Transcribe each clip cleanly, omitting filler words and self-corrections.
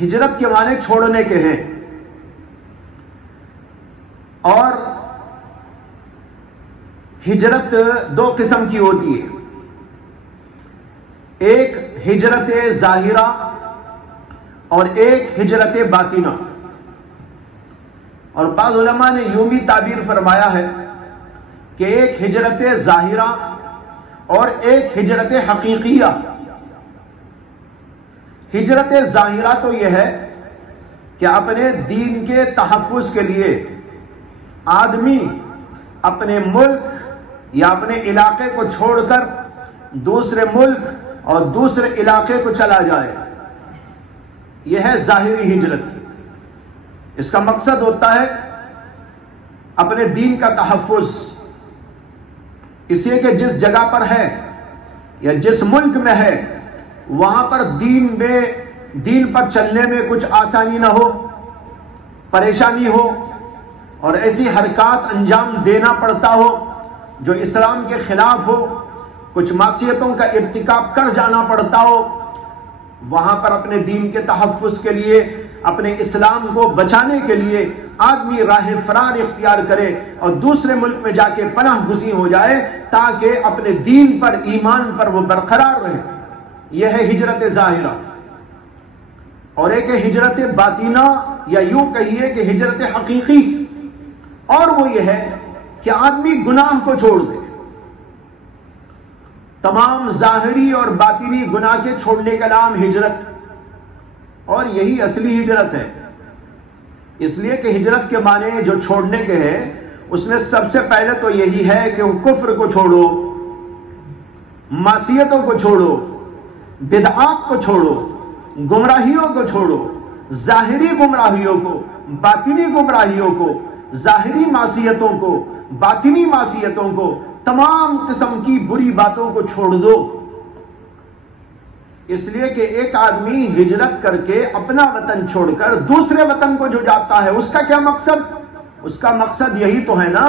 ہجرت کے معنی چھوڑنے کے ہیں، اور ہجرت دو قسم کی ہوتی ہے، ایک ہجرت ظاہرہ اور ایک ہجرت باطنہ۔ اور بعض علماء نے یوں بھی تعبیر فرمایا ہے کہ ایک ہجرت ظاہرہ اور ایک ہجرت حقیقیہ۔ ہجرت ظاہرہ تو یہ ہے کہ اپنے دین کے تحفظ کے لیے آدمی اپنے ملک یا اپنے علاقے کو چھوڑ کر دوسرے ملک اور دوسرے علاقے کو چلا جائے، یہ ہے ظاہری ہجرت۔ اس کا مقصد ہوتا ہے اپنے دین کا تحفظ، اس لیے کہ جس جگہ پر ہے یا جس ملک میں ہے وہاں پر دین پر چلنے میں کچھ آسانی نہ ہو، پریشانی ہو، اور ایسی حرکات انجام دینا پڑتا ہو جو اسلام کے خلاف ہو، کچھ معصیتوں کا ارتکاب کر جانا پڑتا ہو۔ وہاں پر اپنے دین کے تحفظ کے لیے، اپنے اسلام کو بچانے کے لیے آدمی راہ فرار اختیار کرے اور دوسرے ملک میں جا کے پناہ گزین ہو جائے تاکہ اپنے دین پر، ایمان پر وہ برقرار رہے۔ یہ ہے ہجرت ظاہرہ۔ اور ایک ہے ہجرت باطنہ، یا یوں کہیے کہ ہجرت حقیقی، اور وہ یہ ہے کہ آدمی گناہ کو چھوڑ دے، تمام ظاہری اور باطنی گناہ کے چھوڑنے کا نام ہجرت، اور یہی اصلی ہجرت ہے۔ اس لیے کہ ہجرت کے معنی جو چھوڑنے کے ہیں اس میں سب سے پہلے تو یہی ہے کہ وہ کفر کو چھوڑو، معصیتوں کو چھوڑو، بدعات کو چھوڑو، گمراہیوں کو چھوڑو، ظاہری گمراہیوں کو، باطنی گمراہیوں کو، ظاہری معصیتوں کو، باطنی معصیتوں کو، تمام قسم کی بری باتوں کو چھوڑ دو۔ اس لیے کہ ایک آدمی ہجرت کر کے اپنا وطن چھوڑ کر دوسرے وطن کو جو جاتا ہے اس کا کیا مقصد؟ اس کا مقصد یہی تو ہے نا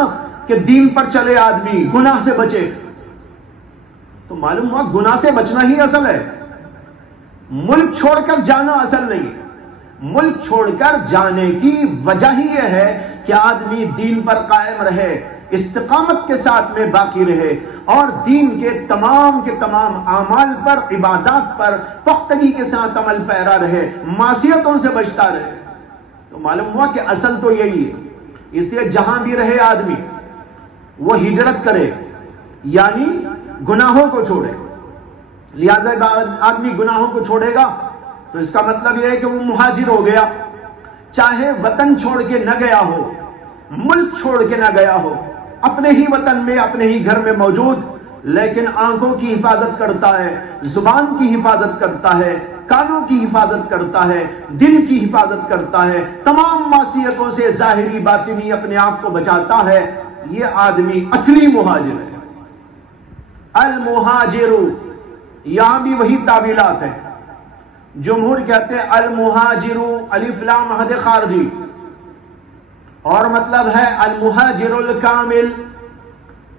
کہ دین پر چلے آدمی، گناہ سے بچے۔ تو معلوم ہوا گناہ سے بچنا ہی اصل ہے، ملک چھوڑ کر جانا اصل نہیں ہے۔ ملک چھوڑ کر جانے کی وجہ ہی یہ ہے کہ آدمی دین پر قائم رہے، استقامت کے ساتھ میں باقی رہے، اور دین کے تمام اعمال پر، عبادات پر پختگی کے ساتھ عمل پیرا رہے، معصیتوں سے بچتا رہے۔ تو معلوم ہوا کہ اصل تو یہی ہے۔ اس لیے جہاں بھی رہے آدمی وہ ہجرت کرے، یعنی گناہوں کو چھوڑے۔ لہذا آدمی گناہوں کو چھوڑے گا تو اس کا مطلب یہ ہے کہ وہ مہاجر ہو گیا، چاہے وطن چھوڑ کے نہ گیا ہو، ملک چھوڑ کے نہ گیا ہو، اپنے ہی وطن میں، اپنے ہی گھر میں موجود، لیکن آنکھوں کی حفاظت کرتا ہے، زبان کی حفاظت کرتا ہے، کانوں کی حفاظت کرتا ہے، دل کی حفاظت کرتا ہے، تمام معصیتوں سے ظاہری باطنی اپنے آپ کو بچاتا ہے، یہ آدمی اصلی مہاجر ہے۔ المہاجر، یہاں بھی وہی تعبیرات ہیں۔ جمہور کہتے ہیں المہاجر الف لام حد خارجی، اور مطلب ہے المہاجر الکامل،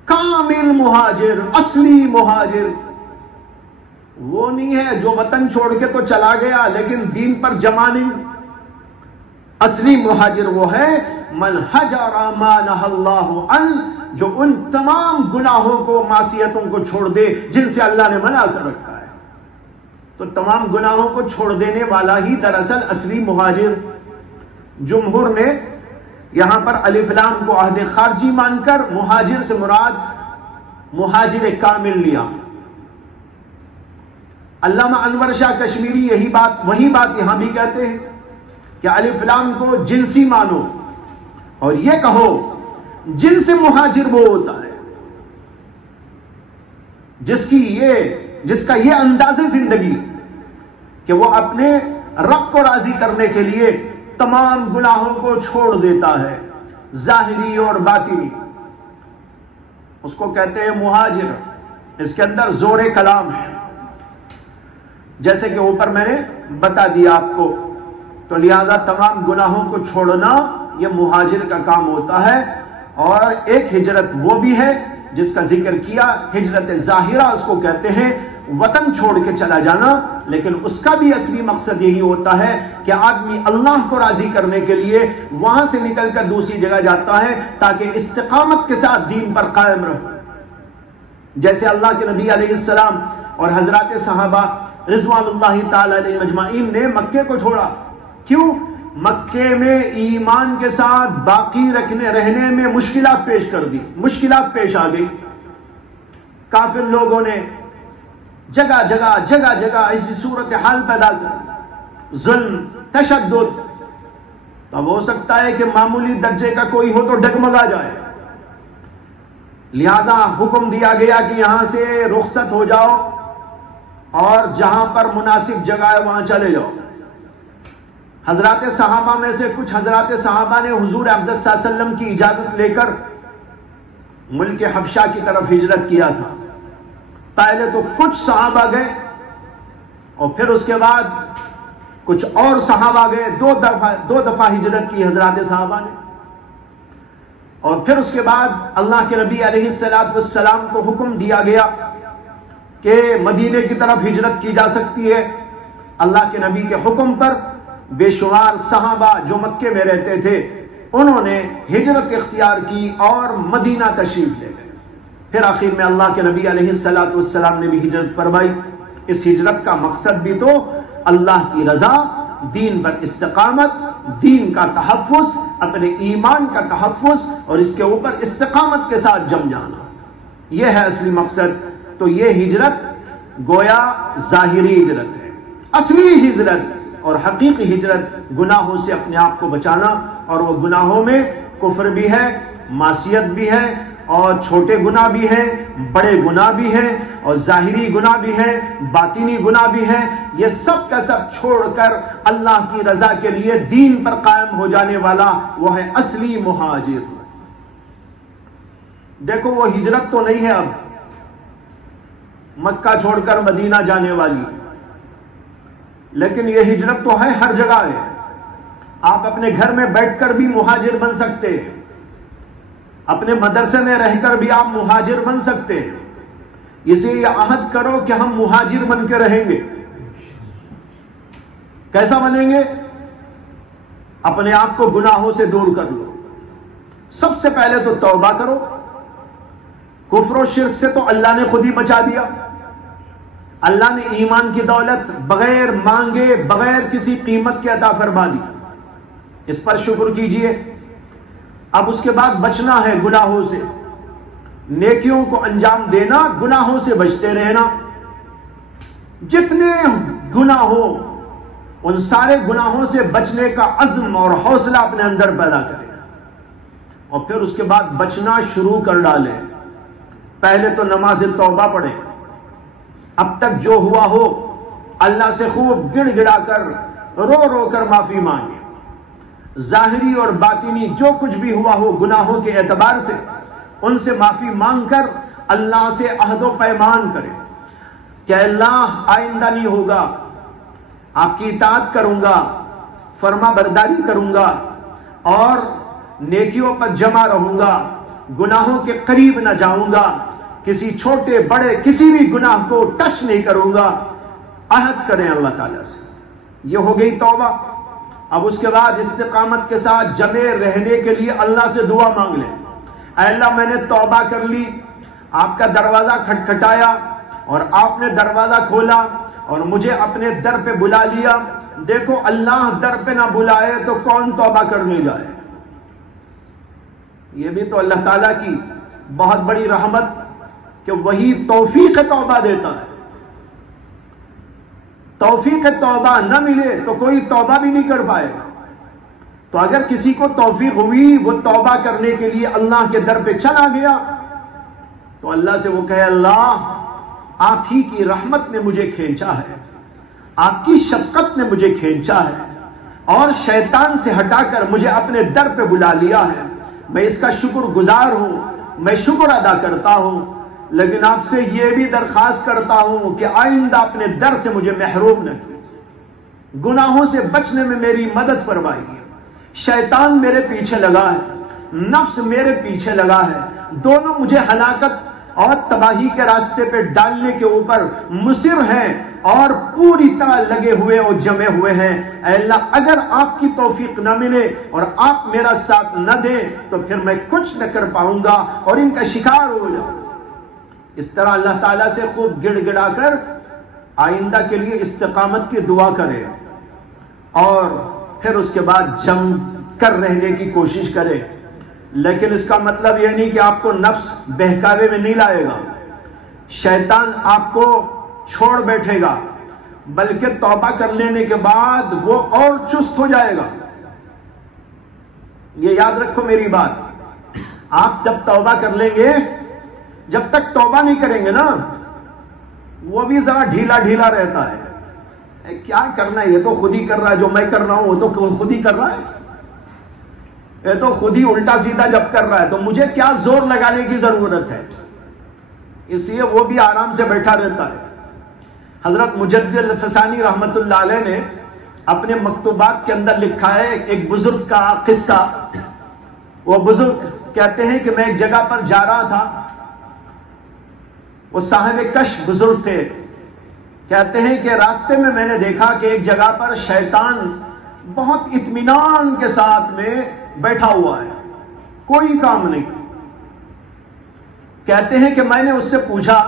کامل مہاجر، اصلی مہاجر۔ وہ نہیں ہے جو وطن چھوڑ کے تو چلا گیا لیکن دین پر جمع نہیں۔ اصلی مہاجر وہ ہے من حجر ما نہى اللہ عنہ، جو ان تمام گناہوں کو، معصیتوں کو چھوڑ دے جن سے اللہ نے منع کر رکھا ہے۔ تو تمام گناہوں کو چھوڑ دینے والا ہی دراصل اصلی مہاجر۔ جمہور نے یہاں پر الف لام کو عہد خارجی مان کر مہاجر سے مراد مہاجر کامل لیا۔ علامہ انور شاہ کشمیری وہی بات یہاں بھی کہتے ہیں کہ الف لام کو جنسی مانو اور یہ کہو جنس مہاجر وہ ہوتا ہے جس کا یہ انداز زندگی کہ وہ اپنے رب کو راضی کرنے کے لیے تمام گناہوں کو چھوڑ دیتا ہے، ظاہری اور باطنی، اس کو کہتے ہیں مہاجر۔ اس کے اندر زور کلام ہے، جیسے کہ اوپر میں نے بتا دیا آپ کو۔ تو لہذا تمام گناہوں کو چھوڑنا یہ مہاجر کا کام ہوتا ہے۔ اور ایک ہجرت وہ بھی ہے جس کا ذکر کیا، ہجرت ظاہرہ اس کو کہتے ہیں، وطن چھوڑ کے چلا جانا، لیکن اس کا بھی اصلی مقصد یہی ہوتا ہے کہ آدمی اللہ کو راضی کرنے کے لیے وہاں سے نکل کر دوسری جگہ جاتا ہے تاکہ استقامت کے ساتھ دین پر قائم رہے۔ جیسے اللہ کے نبی علیہ السلام اور حضرات صحابہ رضوان اللہ تعالی علیہ مجمعین نے مکے کو چھوڑا۔ کیوں؟ مکے میں ایمان کے ساتھ باقی رہنے میں مشکلات پیش کر دی، مشکلات پیش آ گئی۔ کافر لوگوں نے جگہ جگہ ایسی صورتحال پیدا کر، ظلم، تشدد۔ تو اب ہو سکتا ہے کہ معمولی درجے کا کوئی ہو تو ڈگمگا جائے، لہذا حکم دیا گیا کہ یہاں سے رخصت ہو جاؤ اور جہاں پر مناسب جگہ ہے وہاں چلے جاؤ۔ حضرات صحابہ میں سے کچھ حضرات صحابہ نے حضور اقدس صلی اللہ علیہ وسلم کی اجازت لے کر ملک حبشہ کی طرف ہجرت کیا تھا۔ پہلے تو کچھ صحابہ گئے اور پھر اس کے بعد کچھ اور صحابہ گئے، دو دفعہ ہجرت کی حضرات صحابہ نے۔ اور پھر اس کے بعد اللہ کے نبی علیہ السلام کو حکم دیا گیا کہ مدینے کی طرف ہجرت کی جا سکتی ہے۔ اللہ کے نبی کے حکم پر بے شمار صحابہ جو مکے میں رہتے تھے انہوں نے ہجرت اختیار کی اور مدینہ تشریف لے گئے۔ پھر آخر میں اللہ کے نبی علیہ السلام نے بھی ہجرت فرمائی۔ اس ہجرت کا مقصد بھی تو اللہ کی رضا، دین پر استقامت، دین کا تحفظ، اپنے ایمان کا تحفظ اور اس کے اوپر استقامت کے ساتھ جم جانا، یہ ہے اصلی مقصد۔ تو یہ ہجرت گویا ظاہری ہجرت ہے۔ اصلی ہجرت اور حقیقی ہجرت گناہوں سے اپنے آپ کو بچانا، اور وہ گناہوں میں کفر بھی ہے، معصیت بھی ہے، اور چھوٹے گناہ بھی ہیں، بڑے گناہ بھی ہیں، اور ظاہری گناہ بھی ہیں، باطنی گناہ بھی ہیں۔ یہ سب کا سب چھوڑ کر اللہ کی رضا کے لیے دین پر قائم ہو جانے والا وہ ہے اصلی مہاجر۔ دیکھو وہ ہجرت تو نہیں ہے اب مکہ چھوڑ کر مدینہ جانے والی، لیکن یہ ہجرت تو ہے، ہر جگہ ہے۔ آپ اپنے گھر میں بیٹھ کر بھی مہاجر بن سکتے ہیں، اپنے مدرسے میں رہ کر بھی آپ مہاجر بن سکتے ہیں۔ اسے یہ عہد کرو کہ ہم مہاجر بن کے رہیں گے۔ کیسا بنیں گے؟ اپنے آپ کو گناہوں سے دور کر لو، سب سے پہلے تو توبہ کرو۔ کفر و شرک سے تو اللہ نے خود ہی بچا دیا، اللہ نے ایمان کی دولت بغیر مانگے، بغیر کسی قیمت کے عطا فرما دی، اس پر شکر کیجئے۔ اب اس کے بعد بچنا ہے گناہوں سے، نیکیوں کو انجام دینا، گناہوں سے بچتے رہنا۔ جتنے گناہ ہو ان سارے گناہوں سے بچنے کا عزم اور حوصلہ اپنے اندر پیدا کریں، اور پھر اس کے بعد بچنا شروع کر ڈالیں۔ پہلے تو نماز توبہ پڑھیں، اب تک جو ہوا ہو اللہ سے خوب گڑ گڑا کر رو رو کر معافی مانگے۔ ظاہری اور باطنی جو کچھ بھی ہوا ہو گناہوں کے اعتبار سے ان سے معافی مانگ کر اللہ سے عہد و پیمان کرے کہ اللہ آئندہ نہیں ہوگا، آپ کی اطاعت کروں گا، فرما برداری کروں گا اور نیکیوں پر جمع رہوں گا، گناہوں کے قریب نہ جاؤں گا، کسی چھوٹے بڑے کسی بھی گناہ کو ٹچ نہیں کروں گا۔ عہد کریں اللہ تعالیٰ سے، یہ ہو گئی توبہ۔ اب اس کے بعد استقامت کے ساتھ جمے رہنے کے لیے اللہ سے دعا مانگ لیں۔ اے اللہ میں نے توبہ کر لی، آپ کا دروازہ کھٹکھٹایا اور آپ نے دروازہ کھولا اور مجھے اپنے در پہ بلا لیا۔ دیکھو اللہ در پہ نہ بلائے تو کون توبہ کرنے جائے؟ یہ بھی تو اللہ تعالیٰ کی بہت بڑی رحمت کہ وہی توفیق توبہ دیتا ہے۔ توفیق توبہ نہ ملے تو کوئی توبہ بھی نہیں کر پائے گا۔ تو اگر کسی کو توفیق ہوئی وہ توبہ کرنے کے لیے اللہ کے در پہ چلا گیا تو اللہ سے وہ کہے اللہ آپ ہی کی رحمت نے مجھے کھینچا ہے، آپ کی شفقت نے مجھے کھینچا ہے اور شیطان سے ہٹا کر مجھے اپنے در پہ بلا لیا ہے، میں اس کا شکر گزار ہوں، میں شکر ادا کرتا ہوں، لیکن آپ سے یہ بھی درخواست کرتا ہوں کہ آئندہ اپنے در سے مجھے محروم نہ کیجیے، گناہوں سے بچنے میں میری مدد فرمائیے۔ شیطان میرے پیچھے لگا ہے، نفس میرے پیچھے لگا ہے، دونوں مجھے ہلاکت اور تباہی کے راستے پہ ڈالنے کے اوپر مصر ہیں اور پوری طرح لگے ہوئے اور جمے ہوئے ہیں. اے اللہ اگر آپ کی توفیق نہ ملے اور آپ میرا ساتھ نہ دیں تو پھر میں کچھ نہ کر پاؤں گا اور ان کا شکار ہو جاؤں. اس طرح اللہ تعالیٰ سے خوب گڑ گڑا کر آئندہ کے لیے استقامت کی دعا کرے اور پھر اس کے بعد جم کر رہنے کی کوشش کرے. لیکن اس کا مطلب یہ نہیں کہ آپ کو نفس بہکاوے میں نہیں لائے گا، شیطان آپ کو چھوڑ بیٹھے گا، بلکہ توبہ کر لینے کے بعد وہ اور چست ہو جائے گا. یہ یاد رکھو میری بات، آپ جب توبہ کر لیں گے، جب تک توبہ نہیں کریں گے نا وہ بھی ذرا ڈھیلا ڈھیلا رہتا ہے. کیا کرنا ہے، یہ تو خود ہی کر رہا ہے، جو میں کر رہا ہوں وہ تو خود ہی کر رہا ہے، یہ تو خود ہی الٹا سیدھا جب کر رہا ہے تو مجھے کیا زور لگانے کی ضرورت ہے. اس لیے وہ بھی آرام سے بیٹھا رہتا ہے. حضرت مجدد الفسانی رحمت اللہ علیہ نے اپنے مکتوبات کے اندر لکھا ہے ایک بزرگ کا قصہ. وہ بزرگ کہتے ہیں کہ میں ایک جگہ پر جا رہا تھا، وہ صاحب کش بزرگ تھے. کہتے ہیں کہ راستے میں نے دیکھا کہ ایک جگہ پر شیطان بہت اطمینان کے ساتھ میں بیٹھا ہوا ہے، کوئی کام نہیں. کہتے ہیں کہ میں نے اس سے پوچھا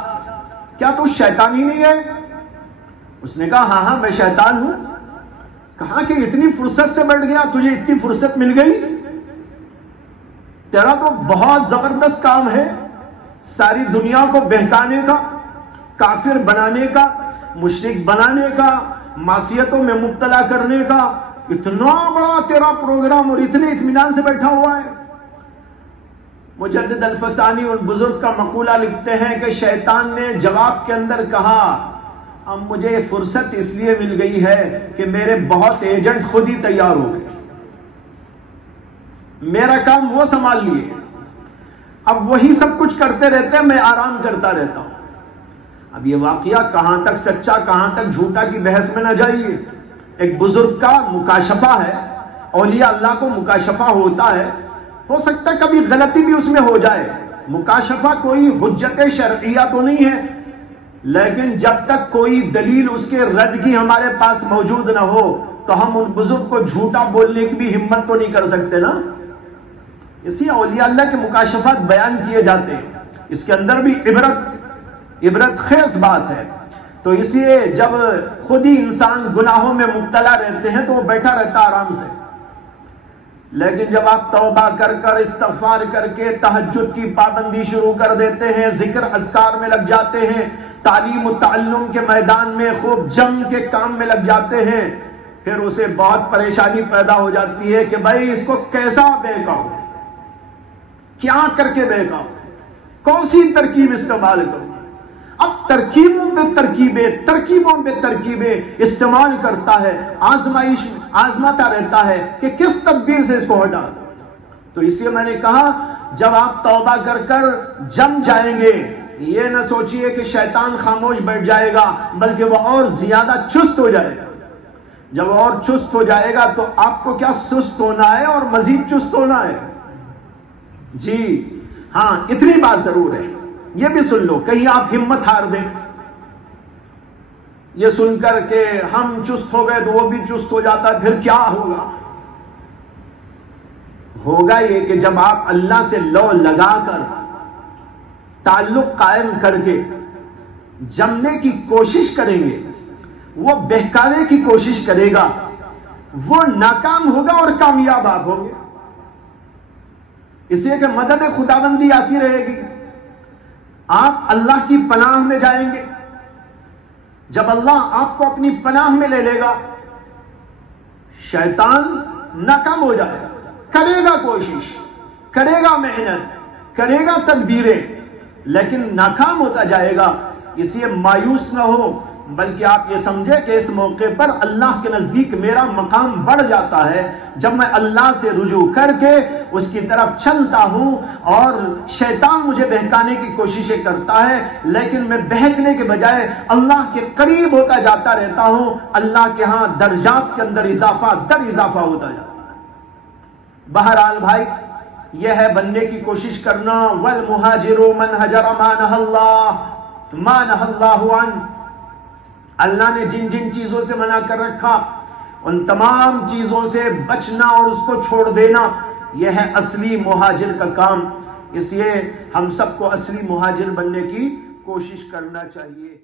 کیا تو شیطان ہی نہیں ہے؟ اس نے کہا ہاں میں شیطان ہوں. کہا کہ اتنی فرصت سے بیٹھ گیا، تجھے اتنی فرصت مل گئی؟ تیرا تو بہت زبردست کام ہے، ساری دنیا کو بہکانے کا، کافر بنانے کا، مشرک بنانے کا، معصیتوں میں مبتلا کرنے کا. اتنا بڑا تیرا پروگرام اور اتنے اطمینان سے بیٹھا ہوا ہے. مجدد الفسانی اور بزرگ کا مقولہ لکھتے ہیں کہ شیطان نے جواب کے اندر کہا اب مجھے فرصت اس لیے مل گئی ہے کہ میرے بہت ایجنٹ خود ہی تیار ہو گئے، میرا کام وہ سنبھال لیے، اب وہی سب کچھ کرتے رہتے ہیں، میں آرام کرتا رہتا ہوں. اب یہ واقعہ کہاں تک سچا کہاں تک جھوٹا کی بحث میں نہ جائیے. ایک بزرگ کا مکاشفہ ہے، اولیاء اللہ کو مکاشفہ ہوتا ہے، ہو سکتا ہے کبھی غلطی بھی اس میں ہو جائے. مکاشفہ کوئی حجت شرعیہ تو نہیں ہے، لیکن جب تک کوئی دلیل اس کے رد کی ہمارے پاس موجود نہ ہو تو ہم ان بزرگ کو جھوٹا بولنے کی بھی ہمت تو نہیں کر سکتے نا. اسی اولیاء اللہ کے مکاشفات بیان کیے جاتے ہیں، اس کے اندر بھی عبرت خیز بات ہے. تو اس لیے جب خود ہی انسان گناہوں میں مبتلا رہتے ہیں تو وہ بیٹھا رہتا آرام سے. لیکن جب آپ توبہ کر کر استغفار کر کے تہجد کی پابندی شروع کر دیتے ہیں، ذکر اذکار میں لگ جاتے ہیں، تعلیم و تعلم کے میدان میں خوب جم کے کام میں لگ جاتے ہیں، پھر اسے بہت پریشانی پیدا ہو جاتی ہے کہ بھائی اس کو کیسا بہکاؤ، کیا کر کے بہکاؤ، کون سی ترکیب استعمال کروں. اب ترکیبوں پہ ترکیبیں استعمال کرتا ہے، آزماتا رہتا ہے کہ کس تدبیر سے اس کو ہٹا. تو اس لیے میں نے کہا جب آپ توبہ کر کر جم جائیں گے، یہ نہ سوچئے کہ شیطان خاموش بیٹھ جائے گا، بلکہ وہ اور زیادہ چست ہو جائے گا. جب اور چست ہو جائے گا تو آپ کو کیا سست ہونا ہے اور مزید چست ہونا ہے. جی ہاں، اتنی بات ضرور ہے، یہ بھی سن لو کہیں آپ ہمت ہار دیں. یہ سن کر کہ ہم چست ہو گئے تو وہ بھی چست ہو جاتا ہے، پھر کیا ہوگا؟ ہوگا یہ کہ جب آپ اللہ سے لو لگا کر تعلق قائم کر کے جمنے کی کوشش کریں گے، وہ بہکاوے کی کوشش کرے گا، وہ ناکام ہوگا اور کامیاب آپ ہوں گے. اس لیے کہ مدد خداوندی آتی رہے گی، آپ اللہ کی پناہ میں جائیں گے. جب اللہ آپ کو اپنی پناہ میں لے لے گا، شیطان ناکام ہو جائے گا، کرے گا کوشش، کرے گا محنت، کرے گا تدبیریں، لیکن ناکام ہوتا جائے گا. اس لیے مایوس نہ ہو، بلکہ آپ یہ سمجھے کہ اس موقع پر اللہ کے نزدیک میرا مقام بڑھ جاتا ہے جب میں اللہ سے رجوع کر کے اس کی طرف چلتا ہوں. اور شیطان مجھے بہکانے کی کوششیں کرتا ہے، لیکن میں بہکنے کے بجائے اللہ کے قریب ہوتا جاتا رہتا ہوں. اللہ کے ہاں درجات کے اندر اضافہ در اضافہ ہوتا جاتا ہے. بہرحال بھائی، یہ ہے بننے کی کوشش کرنا. والمہاجر من ہجر ما نہى اللہ عنہ. اللہ نے جن جن چیزوں سے منع کر رکھا ان تمام چیزوں سے بچنا اور اس کو چھوڑ دینا، یہ ہے اصلی مہاجر کا کام. اس لیے ہم سب کو اصلی مہاجر بننے کی کوشش کرنا چاہیے.